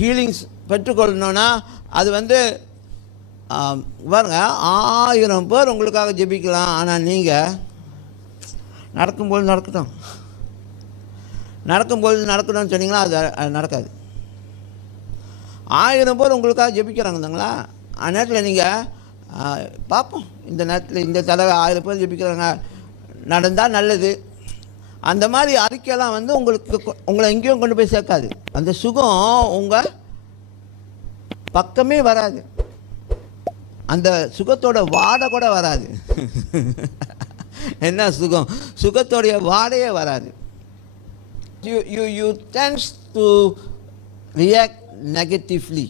Healings பெற்றுக்கொள்ளணும்னா அது வந்து பாருங்க 1000 பேர் உங்களுக்காக ஜெபிக்கலாம். ஆனால் நீங்கள் நடக்கும்போது நடக்கணும்னு சொன்னீங்கன்னா அது நடக்காது. 1000 பேர் உங்களுக்காக ஜெபிக்கிறாங்கங்களா, அந்த நேரத்தில் நீங்கள் பார்ப்போம், இந்த நேரத்தில் இந்த தடவை 1000 பேர் ஜெபிக்கிறாங்க, நடந்தால் நல்லது. அந்த மாதிரி அறிக்கையெல்லாம் வந்து உங்களை எங்கேயும் கொண்டு போய் சேர்க்காது. அந்த சுகம் உங்கள் பக்கமே வராது. அந்த சுகத்தோட வாடை கூட வராது. என்ன சுகத்தோடைய வாடையே வராது. You tends to react negatively.